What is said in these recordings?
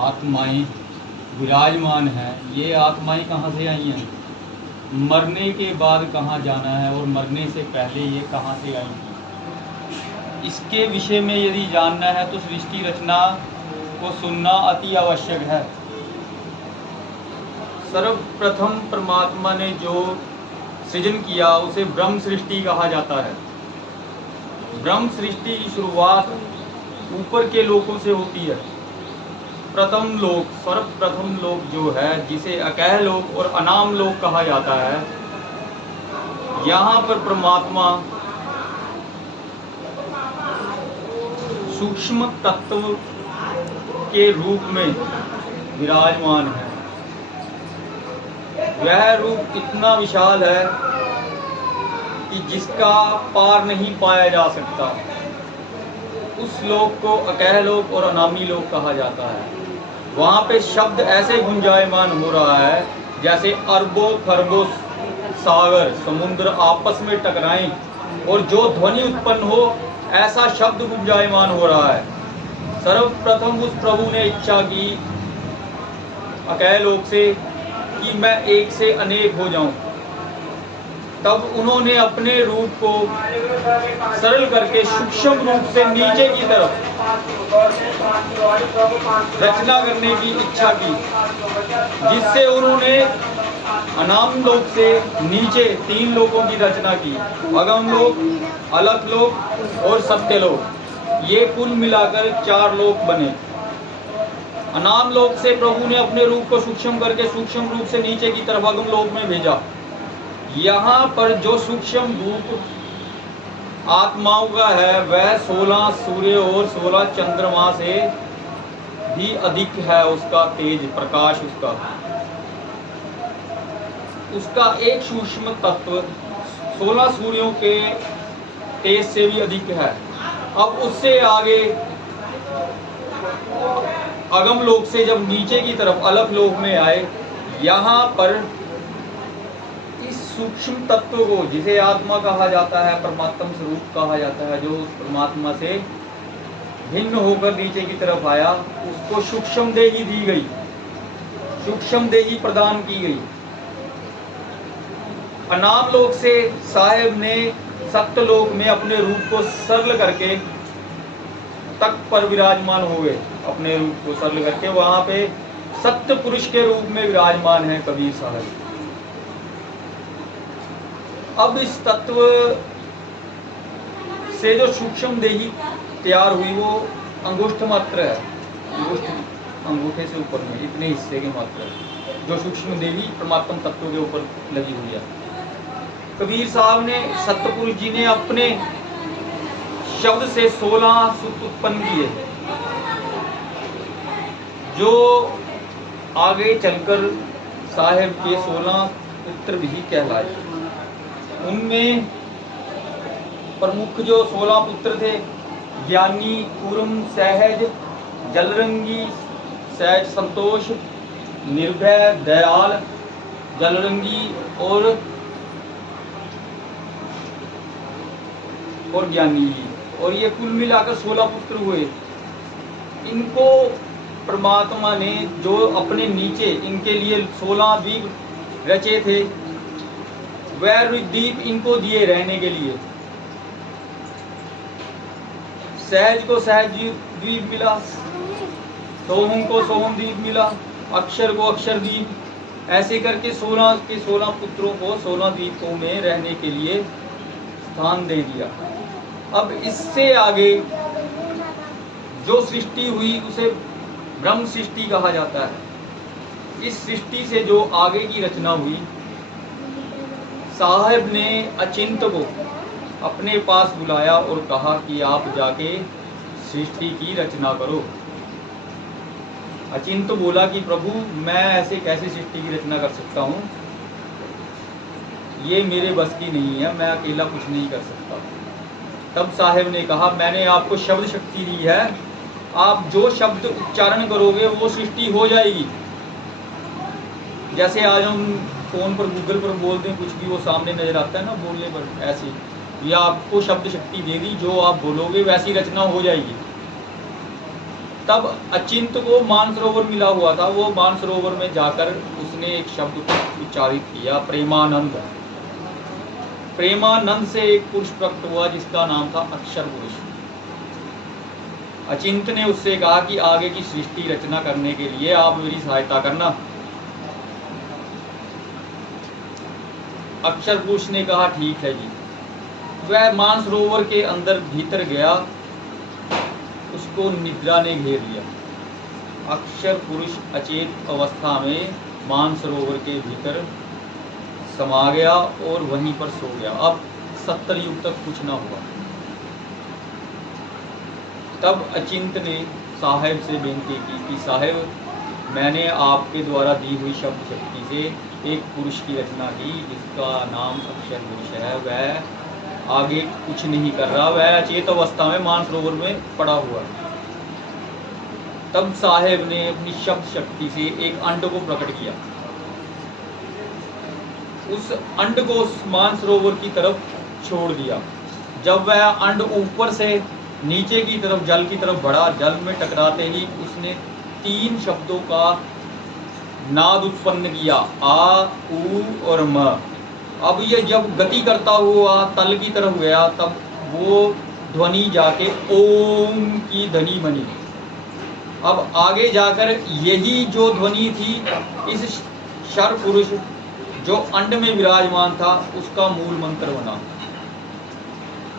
आत्माएं विराजमान हैं। ये आत्माएं कहाँ से आई हैं? मरने के बाद कहाँ जाना है और मरने से पहले ये कहाँ से आई थी, इसके विषय में यदि जानना है तो सृष्टि रचना को सुनना अति आवश्यक है। सर्वप्रथम परमात्मा ने जो सृजन किया उसे ब्रह्म सृष्टि कहा जाता है। ब्रह्म सृष्टि की शुरुआत ऊपर के लोकों से होती है। प्रथम लोक, सर्वप्रथम लोक जो है, जिसे अकह लोक और अनाम लोक कहा जाता है, यहाँ पर परमात्मा सूक्ष्म तत्व के रूप में विराजमान है। वह रूप इतना विशाल है कि जिसका पार नहीं पाया जा सकता। उस लोक को अकह लोक और अनामी लोक कहा जाता है। वहाँ पे शब्द ऐसे गुंजायमान हो रहा है जैसे अरबों खरबों सागर समुद्र आपस में टकराएं और जो ध्वनि उत्पन्न हो, ऐसा शब्द गुंजायमान हो रहा है। सर्वप्रथम उस प्रभु ने इच्छा की अकह लोक से कि मैं एक से अनेक हो जाऊं। तब उन्होंने अपने रूप को सरल करके सूक्ष्म रूप से नीचे की तरफ रचना करने की इच्छा की, जिससे उन्होंने अनाम लोक से नीचे 3 लोकों की रचना की, अगम लोक, अलख लोक और सत्य लोक। ये कुल मिलाकर 4 लोक बने। अनाम लोक से प्रभु ने अपने रूप को सूक्ष्म करके सूक्ष्म रूप से नीचे की तरफ अगम लोक में भेजा। यहाँ पर जो सूक्ष्म रूप आत्माओं का है वह 16 सूर्य और 16 चंद्रमा से भी अधिक है। उसका तेज प्रकाश, उसका एक सूक्ष्म तत्व 16 सूर्यों के तेज से भी अधिक है। अब उससे आगे अगम लोक से जब नीचे की तरफ अलख लोक में आए, यहाँ पर इस सूक्ष्म तत्व को, जिसे आत्मा कहा जाता है, परमात्मा स्वरूप कहा जाता है, जो उस परमात्मा से भिन्न होकर नीचे की तरफ आया, उसको सूक्ष्म देही दी गई, सूक्ष्म देही प्रदान की गई। अनाम लोक से साहेब ने सत्य लोक में अपने रूप को सरल करके तक पर विराजमान हो गए। अपने रूप को सरल करके वहां पे सत्य पुरुष के रूप में विराजमान है कबीर साहब। अब इस तत्व से जो सूक्ष्म देही तैयार हुई वो अंगुष्ठ मात्र है, अंगूठे से ऊपर में इतने हिस्से की मात्र है जो सूक्ष्म देवी परमात्मा तत्व के ऊपर लगी हुई है। कबीर साहब ने, सतपुरुष जी ने अपने शब्द से 16 सूत्र उत्पन्न किए, जो आगे चलकर साहेब के 16 पुत्र भी कहलाए। उनमें प्रमुख जो 16 पुत्र थे, ज्ञानी, कूर्म, सहज, जलरंगी, सहज संतोष, निर्भय, दयाल, जलरंगी और ज्ञानी, और ये कुल मिलाकर 16 पुत्र हुए। इनको परमात्मा ने जो अपने नीचे इनके लिए 16 द्वीप रचे थे, वह द्वीप इनको दिए रहने के लिए। सहज को सहज द्वीप मिला, सोहम को सोहम द्वीप मिला, अक्षर को अक्षर द्वीप, ऐसे करके 16 के 16 पुत्रों को 16 द्वीपों में रहने के लिए स्थान दे दिया। अब इससे आगे जो सृष्टि हुई उसे ब्रह्म सृष्टि कहा जाता है। इस सृष्टि से जो आगे की रचना हुई, साहब ने अचिंत को अपने पास बुलाया और कहा कि आप जाके सृष्टि की रचना करो। अचिंत बोला कि प्रभु, मैं ऐसे कैसे सृष्टि की रचना कर सकता हूँ, ये मेरे बस की नहीं है, मैं अकेला कुछ नहीं कर सकता। तब साहेब ने कहा, मैंने आपको शब्द शक्ति दी है, आप जो शब्द उच्चारण करोगे वो सृष्टि हो जाएगी। जैसे आज हम फोन पर गूगल पर बोलते हैं, कुछ भी वो सामने नजर आता है ना बोलने पर, ऐसे ये आपको शब्द शक्ति दे दी, जो आप बोलोगे वैसी रचना हो जाएगी। तब अचिंत को मानसरोवर मिला हुआ था। वो मानसरोवर में जाकर उसने एक शब्द उच्चारित किया, प्रेमानंद। प्रेमानंद से एक पुरुष प्रकट हुआ जिसका नाम था अक्षर पुरुष। अचिंत ने उससे कहा कि आगे की सृष्टि रचना करने के लिए आप मेरी सहायता करना। अक्षर पुरुष ने कहा ठीक है जी। वह मानसरोवर के अंदर भीतर गया, उसको निद्रा ने घेर लिया। अक्षर पुरुष अचेत अवस्था में मानसरोवर के भीतर समा गया और वहीं पर सो गया। अब 70 युग तक कुछ ना हुआ। तब अचिंत ने साहेब से बेनती की कि साहेब, मैंने आपके द्वारा दी हुई शब्द शक्ति से एक पुरुष की रचना की जिसका नाम अक्षर पुरुष है। वह आगे कुछ नहीं कर रहा, वह अचेत अवस्था में मानसरोवर में पड़ा हुआ है। तब साहेब ने अपनी शब्द शक्ति से एक अंड को प्रकट किया। उस अंड को उस मानसरोवर की तरफ छोड़ दिया। जब वह अंड ऊपर से नीचे की तरफ जल की तरफ बढ़ा, जल में टकराते ही उसने 3 शब्दों का नाद उत्पन्न किया, आ, उ और म। अब ये जब गति करता हुआ तल की तरफ गया तब वो ध्वनि जाके ओम की ध्वनि बनी। अब आगे जाकर यही जो ध्वनि थी इस शर पुरुष जो अंड में विराजमान था उसका मूल मंत्र बना।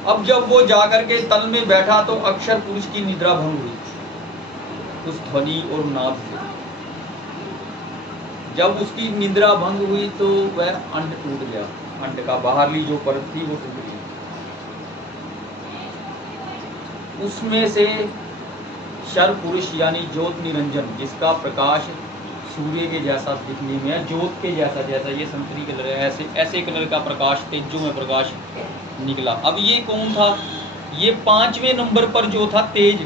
अब जब वो जाकर के तल में बैठा तो अक्षर पुरुष की निद्रा भंग हुई उस ध्वनि और नाद से। जब उसकी निद्रा भंग हुई तो वह अंड टूट गया। अंड का बाहरली जो परत थी वो टूट गई। उसमें से शर पुरुष यानी ज्योत निरंजन, जिसका प्रकाश सूर्य के जैसा दिखने में है, ज्योत के जैसा, जैसा ये संतरी कलर है, ऐसे कलर का प्रकाश, तेजो में प्रकाश निकला। अब ये कौन था? ये 5वें नंबर पर जो था तेज,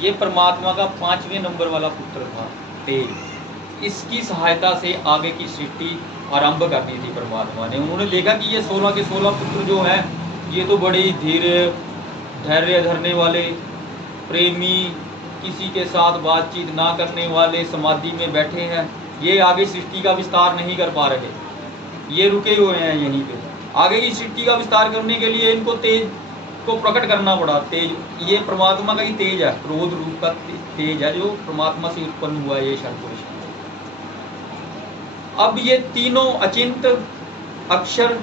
ये परमात्मा का 5वें नंबर वाला पुत्र था तेज। इसकी सहायता से आगे की सृष्टि आरंभ करनी थी परमात्मा ने। उन्होंने देखा कि ये 16 के 16 पुत्र जो हैं ये तो बड़े धीर, धैर्य धरने वाले, प्रेमी, किसी के साथ बातचीत ना करने वाले, समाधि में बैठे हैं। ये आगे सृष्टि का विस्तार नहीं कर पा रहे, ये रुके हुए हैं यहीं पे। आगे की सृष्टि का विस्तार करने के लिए इनको तेज को प्रकट करना पड़ा। तेज ये परमात्मा का ही तेज है, क्रोध रूप का तेज है जो परमात्मा से उत्पन्न हुआ ये शर पुरुष। अब ये तीनों अचिंत, अक्षर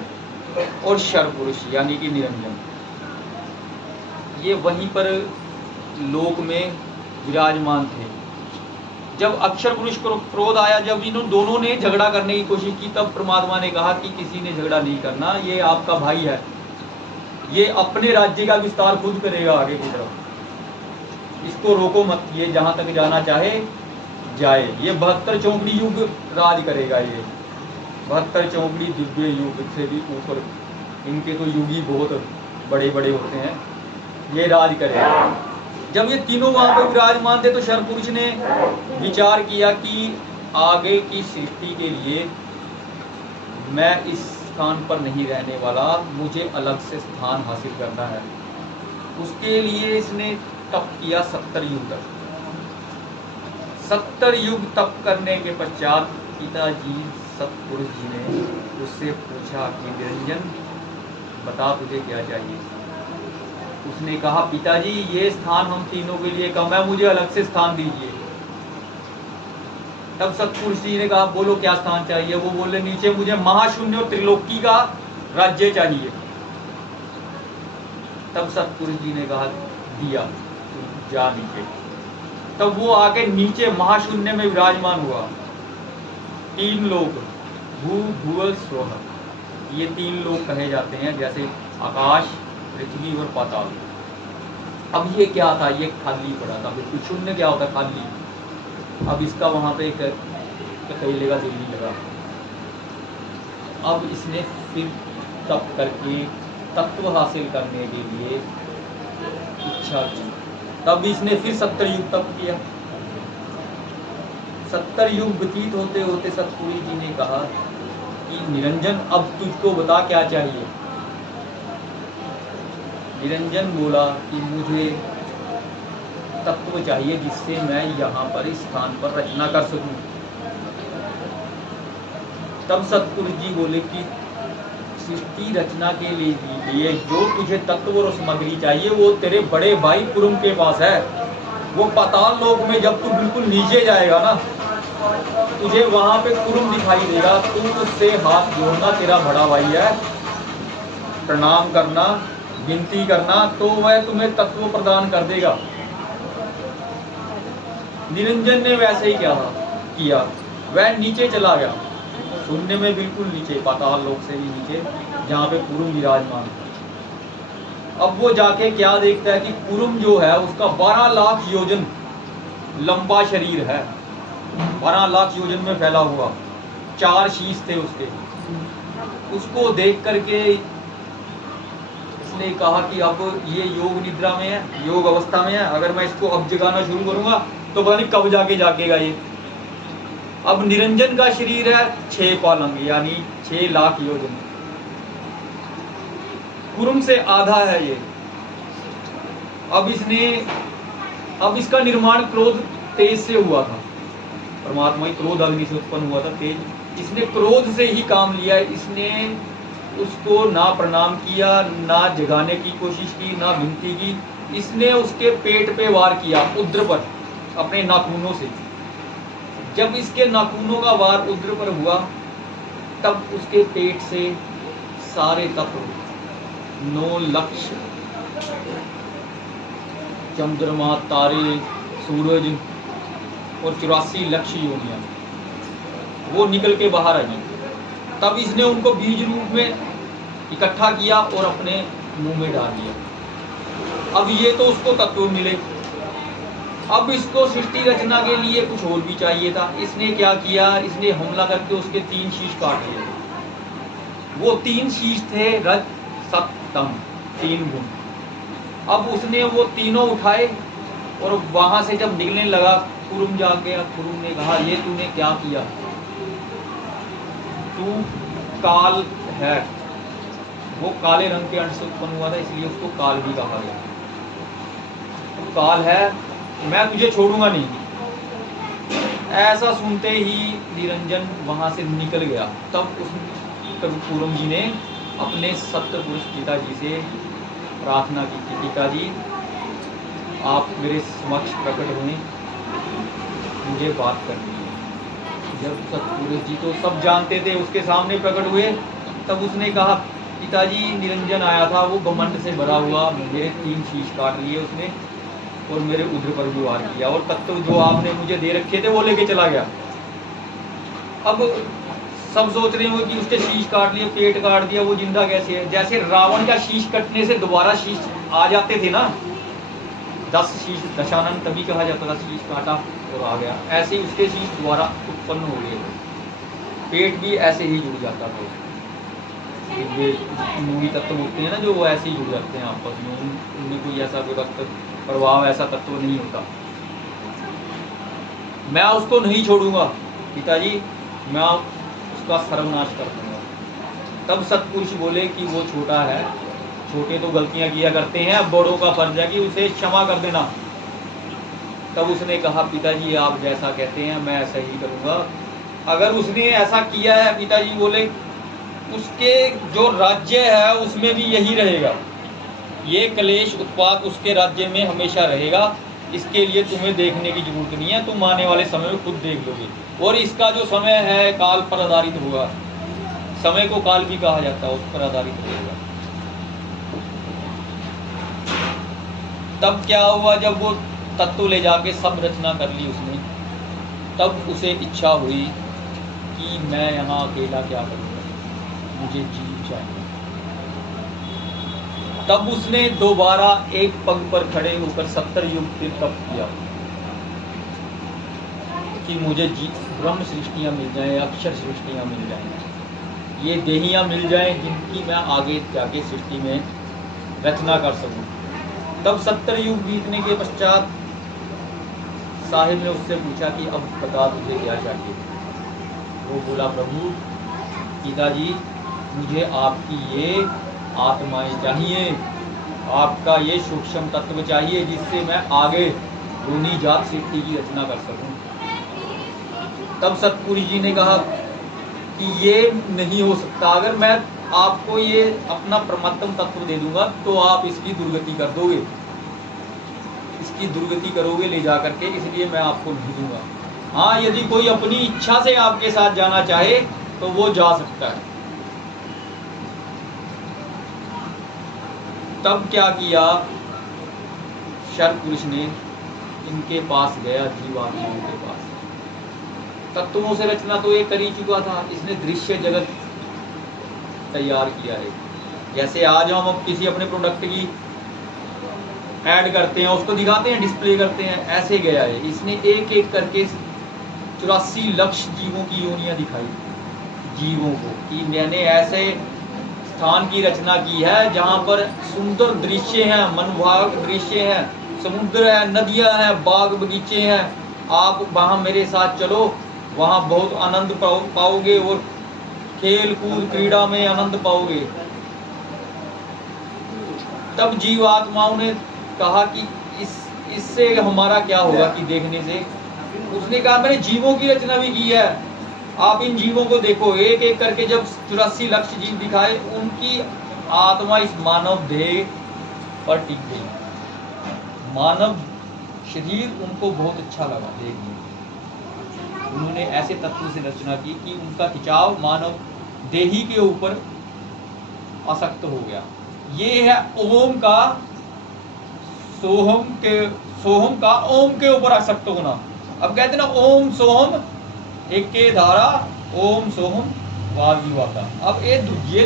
और शर पुरुष यानी कि निरंजन, ये वहीं पर लोक में विराजमान थे। जब अक्षर पुरुष को क्रोध आया, जब इन दोनों ने झगड़ा करने की कोशिश की, तब परमात्मा ने कहा कि किसी ने झगड़ा नहीं करना, ये आपका भाई है, ये अपने राज्य का विस्तार खुद करेगा आगे की तरफ, इसको रोको मत, ये जहां तक जाना चाहे जाए। ये 72 चौकड़ी युग राज करेगा। ये 72 चौकड़ी दिव्य युग से भी ऊपर, इनके तो युग ही बहुत बड़े बड़े होते हैं, ये राज करेगा। जब ये तीनों वहां पर विराजमान थे तो शर पुरुष ने विचार किया कि आगे की सृष्टि के लिए मैं इस स्थान पर नहीं रहने वाला, मुझे अलग से स्थान हासिल करना है। उसके लिए इसने तप किया 70 युग तक। 70 युग तप करने के पश्चात पिताजी सतपुरुष जी ने उससे पूछा कि निरंजन बता तुझे क्या चाहिए। उसने कहा पिताजी ये स्थान हम तीनों के लिए कम है, मुझे अलग से स्थान दीजिए। तब सतपुरुष जी ने कहा बोलो क्या स्थान चाहिए। वो बोले नीचे मुझे महाशून्य और त्रिलोकी का राज्य चाहिए। तब सतपुरुष जी ने कहा दिया, जा नीचे। तब वो आके नीचे महाशून्य में विराजमान हुआ। 3 लोक, भू भुव स्वः, ये 3 लोक कहे जाते हैं, जैसे आकाश, पृथ्वी और पाताल। अब ये क्या था? ये खाली पड़ा था, बिल्कुल शून्य। क्या होता? खाली। अब इसका वहां पे कई लगा, दिल्ली लगा। अब इसने फिर तप करके तत्व हासिल करने के लिए इच्छा की। तब इसने फिर 70 युग तप किया। 70 युग व्यतीत होते होते सतपुरुष जी ने कहा कि निरंजन अब तुझको बता क्या चाहिए। निरंजन बोला कि मुझे तत्व चाहिए जिससे मैं यहाँ पर इस स्थान पर रचना कर सकूं। तब सतपुरुष जी बोले कि सृष्टि रचना के लिए जो तुझे तत्व और सामग्री चाहिए वो तेरे बड़े भाई कुरुम के पास है। वो पाताल लोक में जब तू बिल्कुल नीचे जाएगा ना, तुझे वहां पे कुरुम दिखाई देगा। तू उससे हाथ जोड़ना, तेरा बड़ा भाई है, प्रणाम करना, विनती करना, तो वह तुम्हें तत्व प्रदान कर देगा। निरंजन ने वैसे ही किया। वह नीचे चला गया, शून्य में बिल्कुल नीचे, पाताल लोक से भी नीचे, जहाँ पे कुरुम विराजमान था। अब वो जाके क्या देखता है कि कुरुम जो है उसका 12 लाख योजन लंबा शरीर है, 12 लाख योजन में फैला हुआ, 4 शीश थे उसके। उसको देख करके इसने कहा कि अब ये योग निद्रा में है, योग अवस्था में है, अगर मैं इसको अब जगाना शुरू करूंगा तो पता नहीं कब जाके जागेगा ये। अब निरंजन का शरीर है 6 पालंग यानी 6 लाख योजन, कुरुम से आधा है ये। अब इसका निर्माण क्रोध तेज से हुआ था, परमात्मा ही क्रोध अग्नि से उत्पन्न हुआ था तेज। इसने क्रोध से ही काम लिया। इसने उसको ना प्रणाम किया, ना जगाने की कोशिश की, ना विनती की। इसने उसके पेट पे वार किया, उद्र पर, अपने नाखूनों से। जब इसके नाखूनों का वार उद्र पर हुआ तब उसके पेट से सारे तत्व 9 लक्ष चंद्रमा, तारे, सूरज और 84 लक्ष योनियां वो निकल के बाहर आई। तब इसने उनको बीज रूप में इकट्ठा किया और अपने मुंह में डाल दिया। अब ये तो उसको तत्व मिले। अब इसको सृष्टि रचना के लिए कुछ और भी चाहिए था। इसने क्या किया, इसने हमला करके उसके 3 शीश काट लिए। वो 3 शीश थे रज सत तम, 3 गुण। अब उसने वो तीनों उठाए और वहां से जब निकलने लगा, कुरुम जाग गया। कुरुम ने कहा ये तूने क्या किया, तू काल है। वो काले रंग के अंश से उत्पन्न हुआ था, इसलिए उसको काल भी कहा गया। तो काल है, मैं तुझे छोड़ूंगा नहीं। ऐसा सुनते ही निरंजन वहां से निकल गया। तब उस कुरुम जी ने अपने सप्तपुरुष पिताजी से प्रार्थना की कि पिताजी आप मेरे समक्ष प्रकट हुए, मुझे बात करनी है। जब सप्तपुरुष जी तो सब जानते थे, उसके सामने प्रकट हुए, तब उसने कहा पिताजी निरंजन आया था, वो घमंड से भरा हुआ, मेरे 3 शीश काट लिए उसने और मेरे उद्र पर भी वार किया, और तत्व जो आपने मुझे दे रखे थे वो लेके चला गया। अब सब सोच रहे होंगे कि उसके शीश काट लिए, पेट काट दिया, वो जिंदा कैसे है। जैसे रावण का शीश कटने से दोबारा शीश आ जाते थे ना, 10 शीश दशानन तभी कहा जाता था, शीश काटा और आ गया। ऐसे ही उसके शीश दोबारा उत्पन्न हो गए। पेट भी ऐसे ही जुड़ जाता था। ये मूवी तत्व होते हैं ना जो, वो ऐसे ही जुड़ जाते हैं आपस में, उनमें कोई ऐसा कोई रक्त प्रभाव ऐसा तत्व नहीं होता। मैं उसको नहीं छोड़ूंगा पिताजी, मैं उसका सर्वनाश कर दूंगा। तब सतपुरुष बोले कि वो छोटा है, छोटे तो गलतियां किया करते हैं, अब बड़ों का फर्ज है कि उसे क्षमा कर देना। तब उसने कहा पिताजी आप जैसा कहते हैं मैं ऐसा ही करूंगा। अगर उसने ऐसा किया है, पिताजी बोले, उसके जो राज्य है उसमें भी यही रहेगा, ये क्लेश उत्पात उसके राज्य में हमेशा रहेगा। इसके लिए तुम्हें देखने की जरूरत नहीं है, तुम आने वाले समय में खुद देख लोगे। और इसका जो समय है काल पर आधारित होगा, समय को काल भी कहा जाता है, उस पर आधारित रहेगा। तब क्या हुआ, जब वो तत्व ले जाके सब रचना कर ली उसने, तब उसे इच्छा हुई कि मैं यहाँ अकेला क्या करूँगा, मुझे जीव चाहिए। तब उसने दोबारा एक पग पर खड़े होकर 70 युग फिर तप किया कि मुझे ब्रह्म सृष्टियां मिल जाएं, अक्षर सृष्टियां मिल जाएं, ये देहियां मिल जाएं जिनकी मैं आगे जाके सृष्टि में रचना कर सकूं। तब 70 युग बीतने के पश्चात साहिब ने उससे पूछा कि अब बता तुझे क्या चाहिए। वो बोला प्रभु पिताजी मुझे आपकी ये आत्माएं चाहिए, आपका ये सूक्ष्म तत्व चाहिए जिससे मैं आगे योनि जात सृष्टि की रचना कर सकूं। तब सतपुरुष जी ने कहा कि ये नहीं हो सकता, अगर मैं आपको ये अपना परमात्म तत्व दे दूंगा तो आप इसकी दुर्गति कर दोगे, इसकी दुर्गति करोगे ले जा करके, इसलिए मैं आपको नहीं दूंगा। हाँ, यदि कोई अपनी इच्छा से आपके साथ जाना चाहे तो वो जा सकता है। तब क्या किया, शर पुरुष ने इनके पास गया, जीवात्माओं के पास। तत्वों से रचना तो ये कर ही चुका था, इसने दृश्य जगत तैयार किया है। जैसे आज हम किसी अपने प्रोडक्ट की ऐड करते हैं, उसको दिखाते हैं, डिस्प्ले करते हैं, ऐसे गया है। इसने एक एक करके 84 लाख जीवों की योनियां दिखाई, जीवों को, कि मैंने ऐसे स्थान की रचना की है जहां पर सुंदर दृश्य हैं, मनभाग दृश्य हैं, समुद्र है, नदियां हैं, बाग बगीचे हैं। आप वहां मेरे साथ चलो, वहां बहुत आनंद पाओगे और खेल कूद क्रीड़ा में आनंद पाओगे। तब जीवात्माओं ने कहा कि इससे हमारा क्या होगा, कि देखने से। उसने कहा मैंने जीवों की रचना भी की है, आप इन जीवों को देखो। एक एक करके जब 84 लाख जीव दिखाए, उनकी आत्मा इस मानव देह पर टिक गई। मानव शरीर उनको बहुत अच्छा लगा देखने। उन्होंने ऐसे तत्व से रचना की कि उनका खिंचाव मानव देही के ऊपर आसक्त हो गया। ये है ओम का सोहम का ओम के ऊपर आसक्त होना। अब कहते ना ओम सोहम एक के धारा, ओम सोहम वाजीवा का। अब ये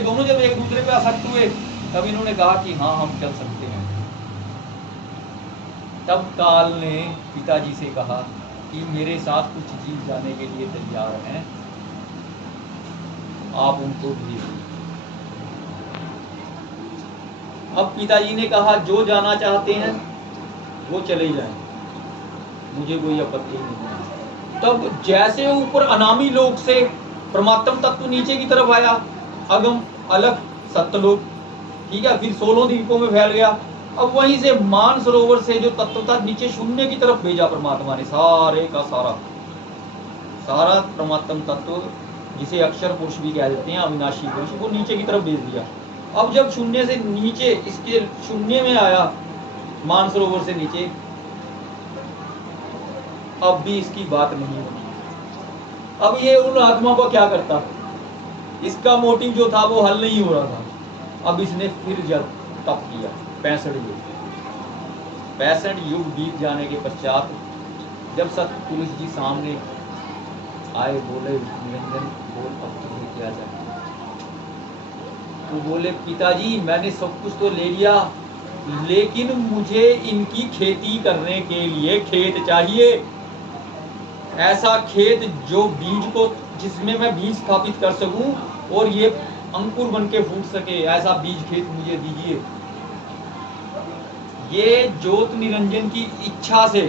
दोनों जब एक दूसरे पे आसक्त हुए, तब इन्होंने कहा कि हाँ हम चल सकते हैं। तब काल ने पिताजी से कहा कि मेरे साथ कुछ जीव जाने के लिए तैयार हैं, आप उनको भेजिए। अब पिताजी ने कहा जो जाना चाहते हैं वो चले जाएं, मुझे कोई आपत्ति नहीं है। तब जैसे ऊपर अनामी लोक से परमात्म तत्व नीचे की तरफ आया, अगम अलग सत्यलोक, ठीक है, फिर 16 द्वीपों में फैल गया। अब वहीं से मान सरोवर से जो तत्व था नीचे शून्य की तरफ भेजा परमात्मा ने, सारे का सारा परमात्म तत्व, जिसे अक्षर पुरुष भी कह देते हैं, अविनाशी पुरुष, वो नीचे की तरफ भेज दिया। अब जब शून्य से नीचे, इसके शून्य में आया मानसरोवर से नीचे, अब भी इसकी बात नहीं होनी। अब ये उन आत्मा को क्या करता, इसका मोटिव जो था वो हल नहीं हो रहा था। अब इसने फिर जब तप किया 65 युग बीत जाने के पश्चात जब सतपुरुष जी सामने आए, बोले निरंजन बोल अब तुम्हें क्या चाहिए। तो बोले पिताजी मैंने सब कुछ तो ले लिया, लेकिन मुझे इनकी खेती करने के लिए खेत चाहिए। ऐसा खेत जो बीज को, जिसमें मैं बीज स्थापित कर सकूं और ये अंकुर बन के फूट सके, ऐसा बीज खेत मुझे दीजिए। ये ज्योत निरंजन की इच्छा से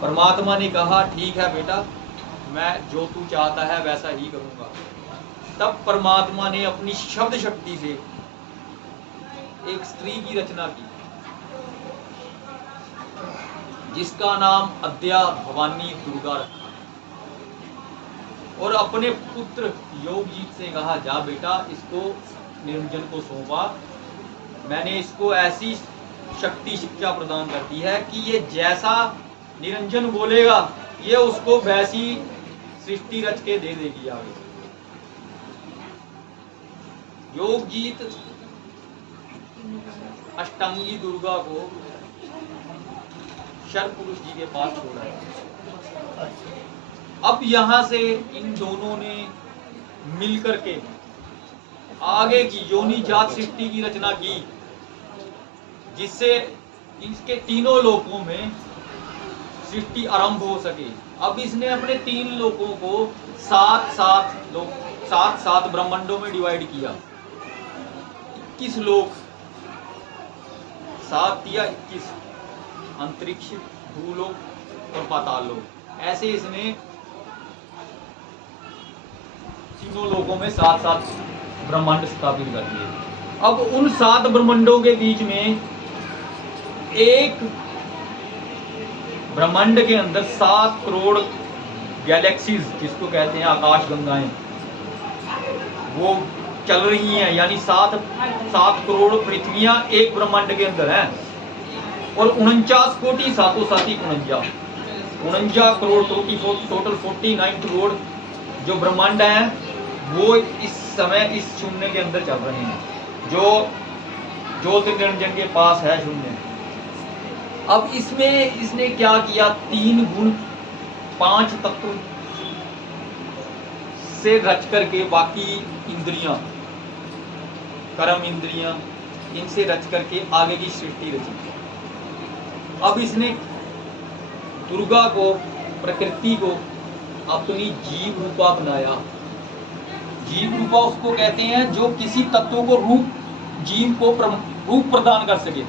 परमात्मा ने कहा ठीक है बेटा, मैं जो तू चाहता है वैसा ही करूंगा। तब परमात्मा ने अपनी शब्द शक्ति से एक स्त्री की रचना की, जिसका नाम अद्या भवानी दुर्गा रखा, और अपने पुत्र योगजीत से कहा जा बेटा इसको निरंजन को सौंपा। मैंने इसको ऐसी शक्ति शिक्षा प्रदान कर दी है कि ये जैसा निरंजन बोलेगा ये उसको वैसी सृष्टि रच के दे देगी आगे। योगजीत अष्टांगी दुर्गा को शर पुरुष जी के पास छोड़ा है। अब यहां से इन दोनों ने मिलकर के आगे की योनि जात सृष्टि की रचना की, जिससे इसके तीनों लोकों में सृष्टि आरंभ हो सके। अब इसने अपने 3 लोकों को 7 ब्रह्मांडों में डिवाइड किया। 21 लोक, 7 या 21, अंतरिक्ष, भूलोक और पाताल लोक, ऐसे इसने तीनों लोकों में 7 ब्रह्मांड स्थापित कर दिए। अब उन 7 ब्रह्मांडों के बीच में एक ब्रह्मांड के अंदर 7 करोड़ गैलेक्सीज, जिसको कहते हैं आकाश गंगाएं, वो चल रही हैं। यानी 7 करोड़ पृथ्वियां एक ब्रह्मांड के अंदर हैं। और 49 कोटि 7 साथी 49 करोड़ टोटल 49 करोड़ जो ब्रह्मांड हैं वो इस समय इस शून्य के अंदर चल रहे हैं, जो ज्योतिर्निरंजन के पास है शून्य। अब इसमें इसने क्या किया, 3 गुण 5 तत्व से रच करके बाकी इंद्रियां, कर्म इंद्रियां, इनसे रच करके आगे की सृष्टि रची। अब इसने दुर्गा को, प्रकृति को अपनी जीव रूपा बनाया। जीव रूपा उसको कहते हैं जो किसी तत्व को जीव को रूप प्रदान कर सके।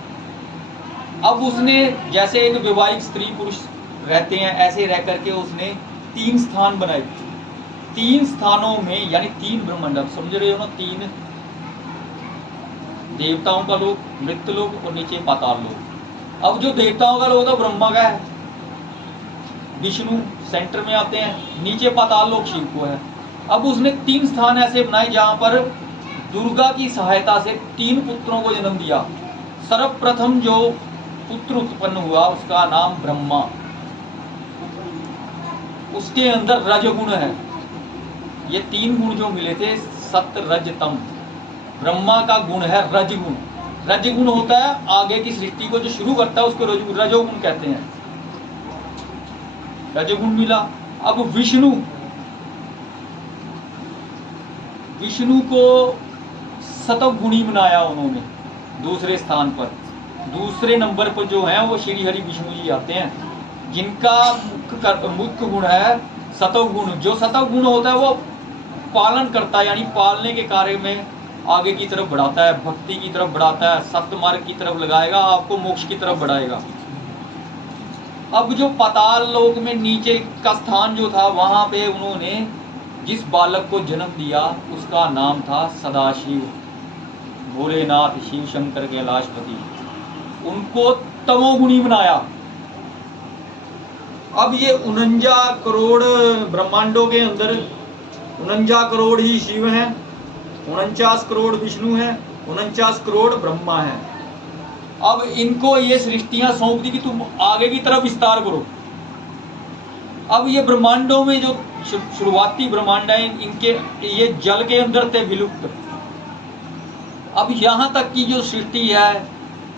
अब उसने जैसे एक वैवाहिक स्त्री पुरुष रहते हैं, ऐसे रह करके उसने 3 स्थान बनाए। 3 स्थानों में यानी 3 ब्रह्मांड, आप समझ रहे हो ना, 3 देवताओं का लोक, मृत्यु लोक और नीचे पाताल लोक। अब जो देवताओं का लोक था ब्रह्मा का है, विष्णु सेंटर में आते हैं, नीचे पाताल लोक शिव को है। अब उसने 3 स्थान ऐसे बनाए जहां पर दुर्गा की सहायता से 3 पुत्रों को जन्म दिया। सर्वप्रथम जो पुत्र उत्पन्न हुआ उसका नाम ब्रह्मा। उसके अंदर रजगुण है। ये 3 गुण जो मिले थे, सत्य रज तम। ब्रह्मा का गुण है रजगुण। रजगुण होता है आगे की सृष्टि को जो शुरू करता है, उसको रजोगुण कहते हैं। रजगुण मिला। अब विष्णु को सतगुणी बनाया उन्होंने दूसरे स्थान पर। दूसरे नंबर पर जो है वो श्री हरि विष्णु जी आते हैं, जिनका मुख्य गुण है सतगुण। जो सतगुण होता है वो पालन करता है, यानी पालने के कार्य में आगे की तरफ बढ़ाता है, भक्ति की तरफ बढ़ाता है, सत्य मार्ग की तरफ लगाएगा, आपको मोक्ष की तरफ बढ़ाएगा। अब जो पाताल लोक में नीचे का स्थान जो था, वहां पे उन्होंने जिस बालक को जन्म दिया उसका नाम था सदाशिव, भोलेनाथ, शिव शंकर, कैलाशपति। उनको तमोगुणी बनाया। अब ये 49 करोड़ ब्रह्मांडों के अंदर 49 करोड़ ही शिव हैं, 49 करोड़ विष्णु हैं, 49 करोड़ ब्रह्मा हैं। अब इनको ये सृष्टियां सौंप दी कि तुम आगे की तरफ विस्तार करो। अब ये ब्रह्मांडों में जो शुरुआती ब्रह्मांड है, इनके ये जल के अंदर थे विलुप्त। अब यहाँ तक की जो सृष्टि है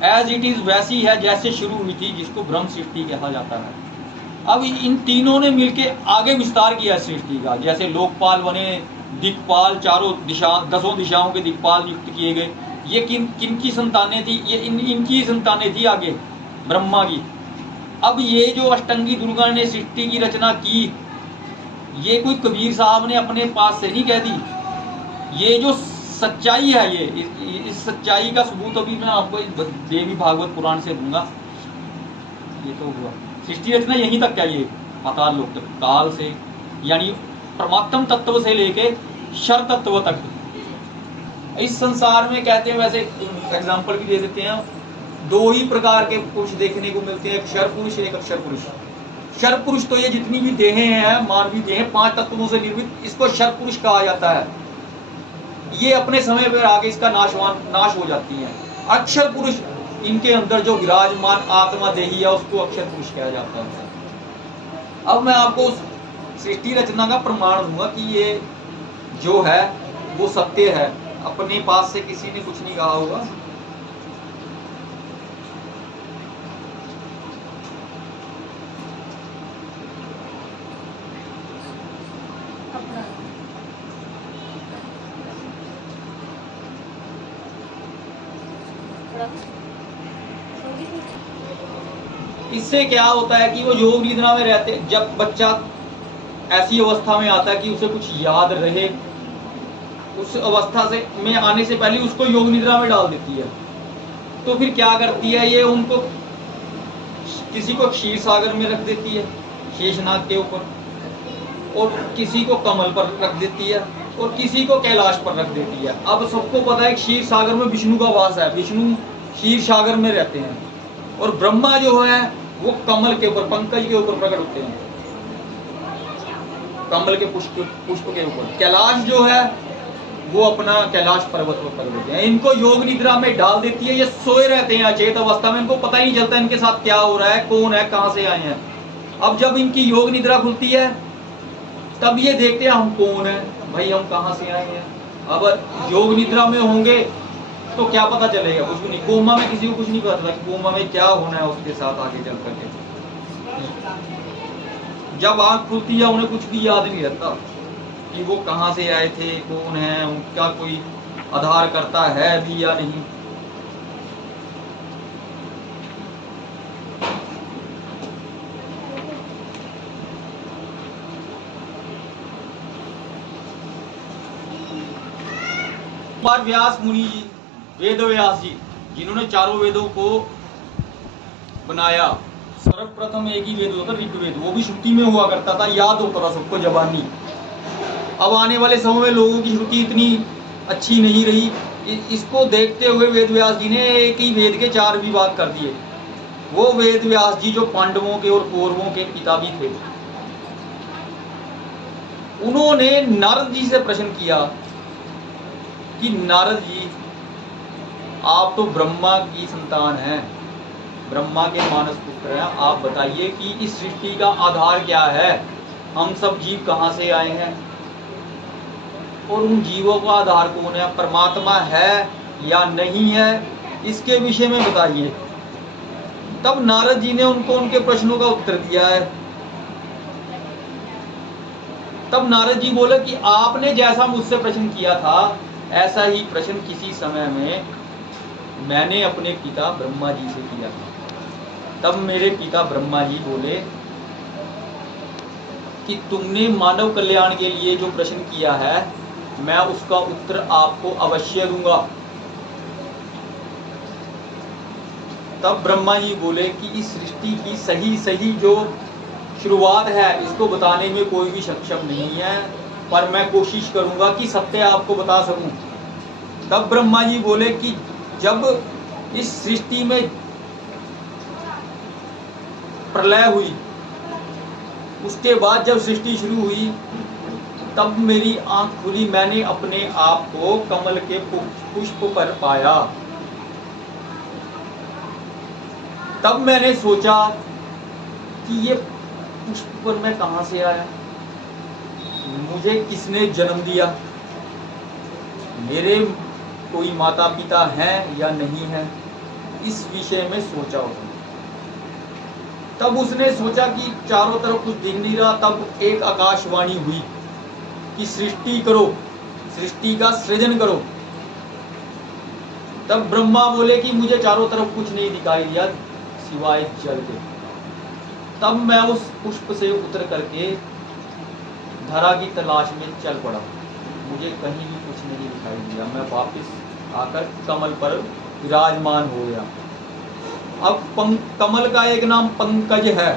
एज इट इज वैसी है जैसे शुरू हुई थी, जिसको ब्रह्म सृष्टि कहा जाता है। अब इन तीनों ने मिलके आगे विस्तार किया सृष्टि का। जैसे लोकपाल बने, दिक्पाल, चारों दिशा 10 दिशाओं के दिक्पाल नियुक्त किए गए। ये किनकी संतानें थी? ये इनकी संतानें थी आगे, ब्रह्मा की। अब ये जो अष्टंगी दुर्गा ने सृष्टि की रचना की, ये कोई कबीर साहब ने अपने पास से नहीं कह दी। ये जो सच्चाई है, ये इस सच्चाई का सबूत अभी मैं आपको देवी भागवत पुराण से दूंगा। ये तो हुआ सृष्टि रचना यहीं तक क्या, ये पाताल लोक तक, काल से यानी परमात्म तत्व से लेके शर तत्व तक। इस संसार में कहते हैं, वैसे एग्जाम्पल भी दे देते हैं, 2 ही प्रकार के पुरुष देखने को मिलते हैं, एक क्षर पुरुष, एक अक्षर पुरुष। क्षर पुरुष तो ये जितनी भी देहें हैं, मानवीय देहें 5 तत्वों से निर्मित, इसको क्षर पुरुष कहा जाता है। ये अपने समय पर आगे इसका नाश हो जाती है। अक्षर पुरुष, इनके अंदर जो विराजमान आत्मा देही है, उसको अक्षर पुरुष कहा जाता है। अब मैं आपको उस सृष्टि रचना का प्रमाण दूंगा कि ये जो है वो सत्य है। अपने पास से किसी ने कुछ नहीं कहा होगा। इससे क्या होता है कि वो योग निद्रा में रहते, जब बच्चा ऐसी अवस्था में आता है कि उसे कुछ याद रहे, उस अवस्था से में आने से पहले उसको योग निद्रा में डाल देती है। तो फिर क्या करती है, ये उनको किसी को क्षीर सागर में रख देती है, शेषनाग के ऊपर, और किसी को कमल पर रख देती है, और किसी को कैलाश पर रख देती है। अब सबको पता है क्षीर सागर में विष्णु का वास है, विष्णु क्षीर सागर में रहते हैं। और ब्रह्मा जो है वो कमल के ऊपर, पंकज के ऊपर प्रकट होते हैं, कमल के पुष्प के ऊपर। कैलाश जो है वो अपना कैलाश पर्वत पर प्रकट होते हैं। इनको योग निद्रा में डाल देती है, ये सोए रहते हैं अचेत अवस्था में, इनको पता ही नहीं चलता इनके साथ क्या हो रहा है, कौन है, कहां से आए हैं। अब जब इनकी योग निद्रा खुलती है तब ये देखते हैं हम कौन है भाई, हम कहां से आए हैं। अब योग निद्रा में होंगे तो क्या पता चलेगा, कुछ भी नहीं। कोमा में किसी को कुछ नहीं पता चलता कि कोमा में क्या होना है उसके साथ आगे चल करके। जब आंख खुलती है उन्हें कुछ भी याद नहीं रहता कि वो कहां से आए थे, कौन है, उनका कोई आधार करता है भी या नहीं। कुमार व्यास मुनि जी, वेद व्यास जी, जिन्होंने चारों वेदों को बनाया। सर्वप्रथम एक ही वेद होता ऋग्वेद, वो भी श्रुति में हुआ करता था, याद होता था सबको जबानी। अब आने वाले समय में लोगों की श्रुति इतनी अच्छी नहीं रही, इसको देखते हुए वेद व्यास जी ने एक ही वेद के 4 विभाग कर दिए। वो वेद व्यास जी जो पांडवों के और कौरवों के पिता भी थे, उन्होंने नारद जी से प्रश्न किया कि नारद जी, आप तो ब्रह्मा की संतान हैं, ब्रह्मा के मानस पुत्र हैं, आप बताइए कि इस सृष्टि का आधार क्या है, हम सब जीव कहां से आए हैं और उन जीवों का आधार कौन है, परमात्मा है या नहीं है, इसके विषय में बताइए। तब नारद जी ने उनको उनके प्रश्नों का उत्तर दिया है। तब नारद जी बोले कि आपने जैसा मुझसे प्रश्न किया था ऐसा ही प्रश्न किसी समय में मैंने अपने पिता ब्रह्मा जी से किया था। तब मेरे पिता ब्रह्मा जी बोले कि तुमने मानव कल्याण के लिए जो प्रश्न किया है मैं उसका उत्तर आपको अवश्य दूंगा। तब ब्रह्मा जी बोले कि इस सृष्टि की सही जो शुरुआत है इसको बताने में कोई भी सक्षम नहीं है, पर मैं कोशिश करूंगा कि सत्य आपको बता सकूं। तब ब्रह्मा जी बोले कि जब इस सृष्टि में प्रलय हुई, उसके बाद जब सृष्टि शुरू हुई तब मेरी आंख खुली, मैंने अपने आप को कमल के पुष्प पर पाया। तब मैंने सोचा कि ये पुष्प पर मैं कहां से आया, मुझे किसने जन्म दिया, मेरे कोई माता पिता हैं या नहीं है, इस विषय में सोचा उसने। तब उसने सोचा कि चारों तरफ कुछ दिख नहीं रहा। तब एक आकाशवाणी हुई कि सृष्टि करो, सृष्टि का सृजन करो। तब ब्रह्मा बोले कि मुझे चारों तरफ कुछ नहीं दिखाई दिया सिवाय जल के। तब मैं उस पुष्प से उतर करके धरा की तलाश में चल पड़ा, मुझे कहीं भी कुछ नहीं दिखाई दिया। मैं वापस आकर कमल पर विराजमान हो गया। अब कमल का एक नाम पंकज है।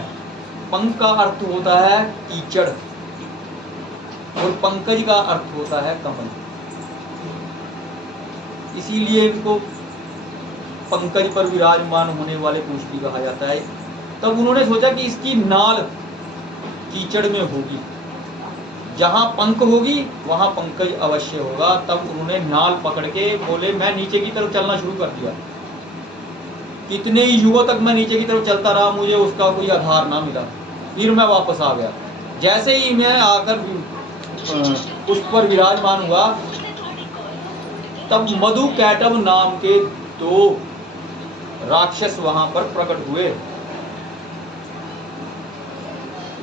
पंक का अर्थ होता है कीचड़ और पंकज का अर्थ होता है कमल, इसीलिए इनको पंकज पर विराजमान होने वाले पुरुष भी कहा जाता है। तब उन्होंने सोचा कि इसकी नाल कीचड़ में होगी, जहां पंख होगी वहां पंकज अवश्य होगा। तब उन्होंने नाल पकड़ के बोले, मैं नीचे की तरफ चलना शुरू कर दिया। कितने युगों तक मैं नीचे की तरफ चलता रहा, मुझे उसका कोई आधार ना मिला। फिर मैं वापस आ गया। जैसे ही मैं आकर पुष्प पर विराजमान हुआ तब मधु कैटव नाम के 2 राक्षस वहां पर प्रकट हुए।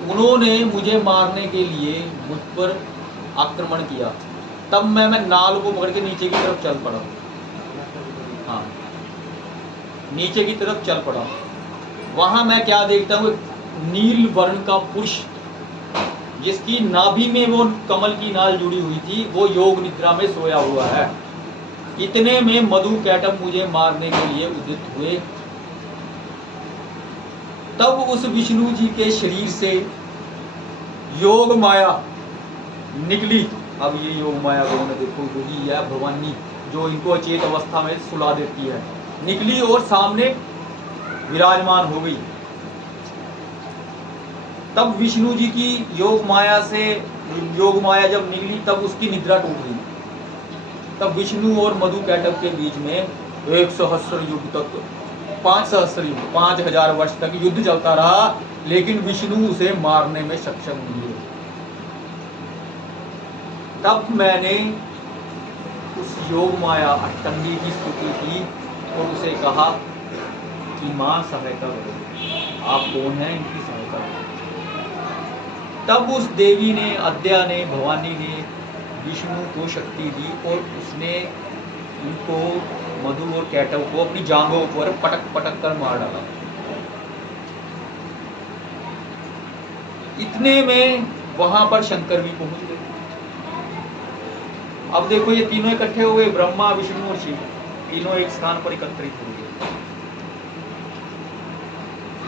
उन्होंने मुझे मारने के लिए मुझ पर आक्रमण किया। तब मैं नाल को पकड़ के नीचे की तरफ चल पड़ा। हाँ, नीचे की तरफ चल पड़ा। वहां मैं क्या देखता हूँ, नील वर्ण का पुरुष जिसकी नाभि में वो कमल की नाल जुड़ी हुई थी, वो योग निद्रा में सोया हुआ है। इतने में मधु कैटव मुझे मारने के लिए उदित हुए। तब उस विष्णु जी के शरीर से योग माया निकली। अब ये योग माया को मैं देखो, वही है भवानी जो इनको अचेत अवस्था में सुला देती है। निकली और सामने विराजमान हो गई। तब विष्णु जी की योग माया जब निकली तब उसकी निद्रा टूट गई। तब विष्णु और मधु कैटव के बीच में 1 सहस्त्र युग तक 5 सहस्त्र युग 5000 वर्ष तक युद्ध चलता रहा, लेकिन विष्णु उसे मारने में सक्षम नहीं हुए। तब मैंने उस योग माया अष्टंगी की स्तुति की और उसे कहा कि मां सहायता करो, आप कौन हैं, इनकी सहायता करो। तब उस देवी ने, अद्या ने, भवानी ने विष्णु को शक्ति दी और उसने उनको, मधु और कैटव को अपनी जांघों पर पटक पटक कर मार डाला। इतने में वहां पर शंकर भी पहुंच गए। अब देखो ये तीनों इकट्ठे हुए, ब्रह्मा, विष्णु और शिव, तीनों एक स्थान पर एकत्रित हुए।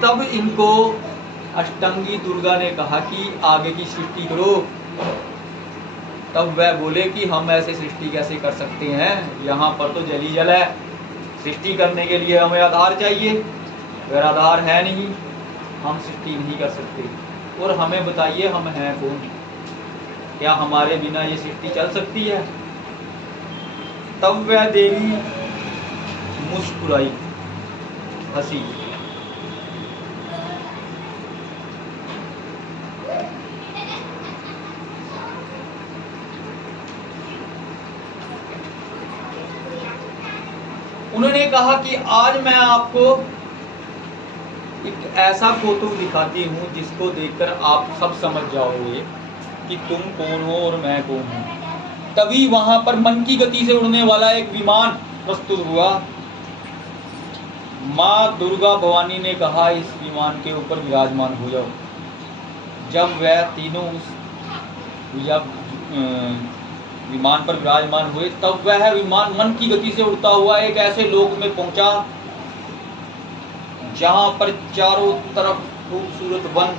तब इनको अष्टांगी दुर्गा ने कहा कि आगे की सृष्टि करो। तब वह बोले कि हम ऐसे सृष्टि कैसे कर सकते हैं, यहाँ पर तो जल ही जल है, सृष्टि करने के लिए हमें आधार चाहिए, अगर आधार है नहीं हम सृष्टि नहीं कर सकते। और हमें बताइए हम हैं कौन, क्या हमारे बिना ये सृष्टि चल सकती है? तब वह देवी मुस्कुराई, हंसी। उन्होंने कहा कि आज मैं आपको एक ऐसा कौतुक दिखाती हूँ जिसको देखकर आप सब समझ जाओगे कि तुम कौन हो और मैं कौन हूँ। तभी वहां पर मन की गति से उड़ने वाला एक विमान प्रस्तुत हुआ। माँ दुर्गा भवानी ने कहा इस विमान के ऊपर विराजमान हो जाओ। जब वह तीनों उस विमान पर विराजमान हुए तब वह विमान मन की गति से उड़ता हुआ एक ऐसे लोक में पहुंचा जहां पर चारों तरफ खूबसूरत वन,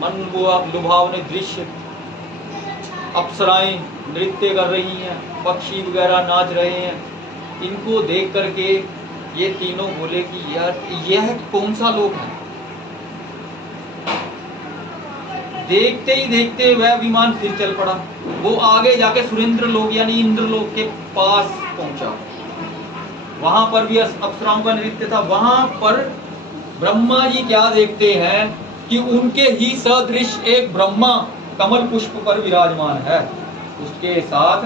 मन लुभावने दृश्य, अप्सराएं नृत्य कर रही हैं, पक्षी वगैरह नाच रहे हैं। इनको देख करके ये तीनों बोले कि यार यह कौन सा लोक है। देखते ही देखते वह विमान फिर चल पड़ा। वो आगे जाके सुरेंद्र लोक यानी इंद्र लोक के पास पहुंचा। वहां पर भी अप्सराओं का नृत्य था। वहां पर ब्रह्मा जी क्या देखते हैं कि उनके ही सदृश एक ब्रह्मा कमल पुष्प पर विराजमान है, उसके साथ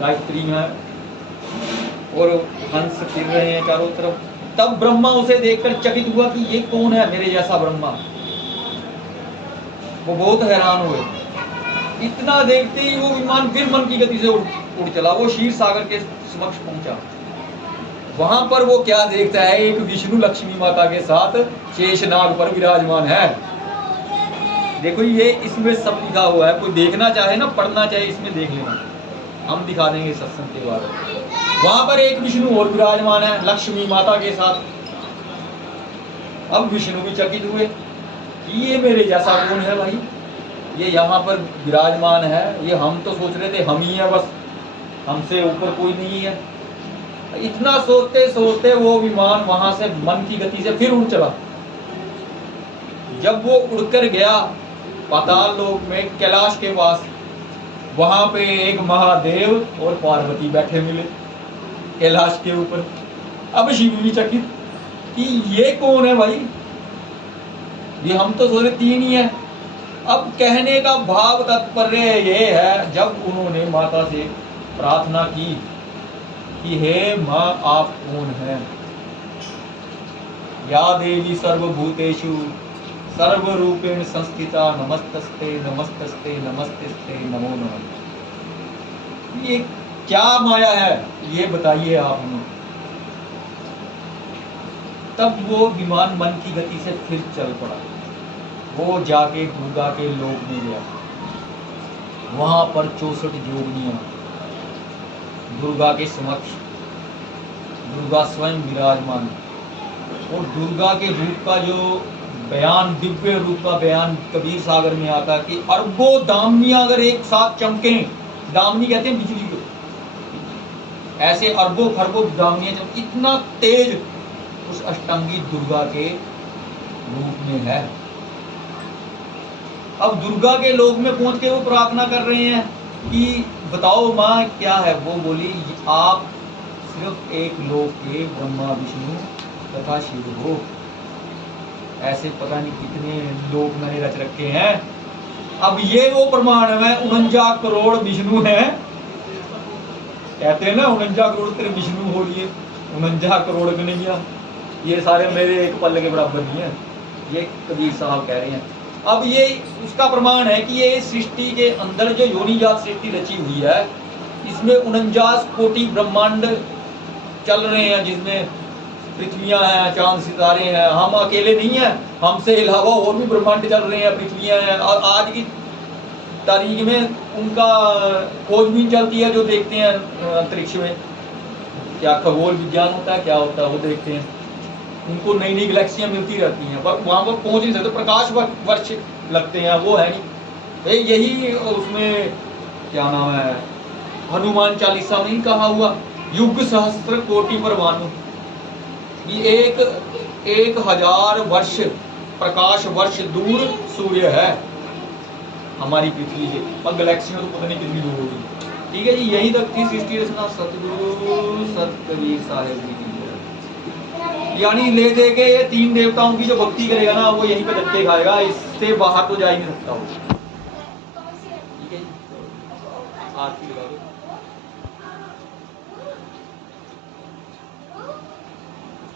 गायत्री है और हंस फिर रहे हैं चारों तरफ। तब ब्रह्मा उसे देखकर चकित हुआ कि ये कौन है मेरे जैसा ब्रह्मा। वो बहुत हैरान हुए। इतना देखते ही वो विमान फिर मन की गति से उड़ चला। वो क्षीर सागर के समक्ष पहुंचा। वहां पर वो क्या देखता है, एक विष्णु लक्ष्मी माता के साथ शेषनाग पर विराजमान है। देखो ये इसमें सब लिखा हुआ है, कोई देखना चाहे ना, पढ़ना चाहे, इसमें देख लेना, हम दिखा देंगे सत्संग के बाद। वहां पर एक विष्णु और विराजमान है लक्ष्मी माता के साथ। अब विष्णु भी चकित हुए कि ये मेरे जैसा कौन है भाई, ये यहाँ पर विराजमान है। ये हम तो सोच रहे थे हम ही है, बस हमसे ऊपर कोई नहीं है। इतना सोचते सोचते वो विमान वहां से मन की गति से फिर उड़ चला। जब वो उड़कर गया पाताल लोक में कैलाश के पास, वहां पे एक महादेव और पार्वती बैठे मिले कैलाश के ऊपर। अब शिव भी चकित कि ये कौन है भाई, ये हम तो सोच रहे तीन ही है। अब कहने का भाव तात्पर्य ये है, जब उन्होंने माता से प्रार्थना की कि हे माँ आप कौन हैं, या देवी सर्वभूतेषु सर्वरूपेण संस्थिता नमस्तस्ते नमस्तस्ते नमस्तस्ते नमो नमः। ये क्या माया है ये बताइए आप हमें। तब वो विमान मन की गति से फिर चल पड़ा। वो जाके दुर्गा के लोक में गया। वहां पर 64 जोगिनियां दुर्गा के समक्ष, दुर्गा स्वयं विराजमान। और दुर्गा के रूप का जो बयान, दिव्य रूप का बयान कबीर सागर में आता है कि अरबों दामिनियां अगर एक साथ चमके, दामिनी कहते हैं बिजली को, ऐसे अरबों खरबों दामिनियां चमके, इतना तेज उस अष्टांगी दुर्गा के रूप में है। अब दुर्गा के लोक में पहुंच के वो प्रार्थना कर रहे हैं कि बताओ माँ क्या है। वो बोली आप सिर्फ एक लोक के ब्रह्मा विष्णु तथा शिव हो। ऐसे पता नहीं कितने लोक मैंने रच रखे हैं। अब ये वो प्रमाण है 49 करोड़ विष्णु है। कहते हैं ना 49 करोड़ तेरे विष्णु हो लिए, 49 करोड़ कन्हैया, ये सारे मेरे एक पल्ले के बराबर नहीं है, ये कबीर साहब कह रहे हैं। अब ये उसका प्रमाण है कि ये सृष्टि के अंदर जो योनिजात सृष्टि रची हुई है, इसमें 49 कोटि ब्रह्मांड चल रहे हैं, जिसमें पृथ्वियां हैं, चांद सितारे हैं। हम अकेले नहीं हैं, हमसे अलावा और भी ब्रह्मांड चल रहे हैं, पृथ्वियां हैं। और आज की तारीख में उनका खोजबीन चलती है, जो देखते हैं अंतरिक्ष में क्या खगोल विज्ञान होता है, क्या होता है वो देखते हैं। उनको नई नई गैलेक्सियां मिलती रहती हैं, पर वहां पर पहुंच नहीं सकते, प्रकाश वर्ष लगते हैं, वो है नहीं। यही उसमें क्या नाम है, हनुमान चालीसा में ही कहा हुआ, युग सहस्त्र कोटि परमाणु। ये 1000 वर्ष प्रकाश वर्ष दूर सूर्य है हमारी पृथ्वी से, और गैलेक्सी में तो पता नहीं कितनी दूर होगी। ठीक है जी, यही तक थी सृष्टि रचना सतगुरु सत कबीर साहेब जी की। यानी ले दे के ये 3 देवताओं की जो भक्ति करेगा ना, वो यहीं पे धक्के खाएगा, इससे बाहर तो जा ही नहीं सकता वो। ठीक है जी, आरती लगा दो।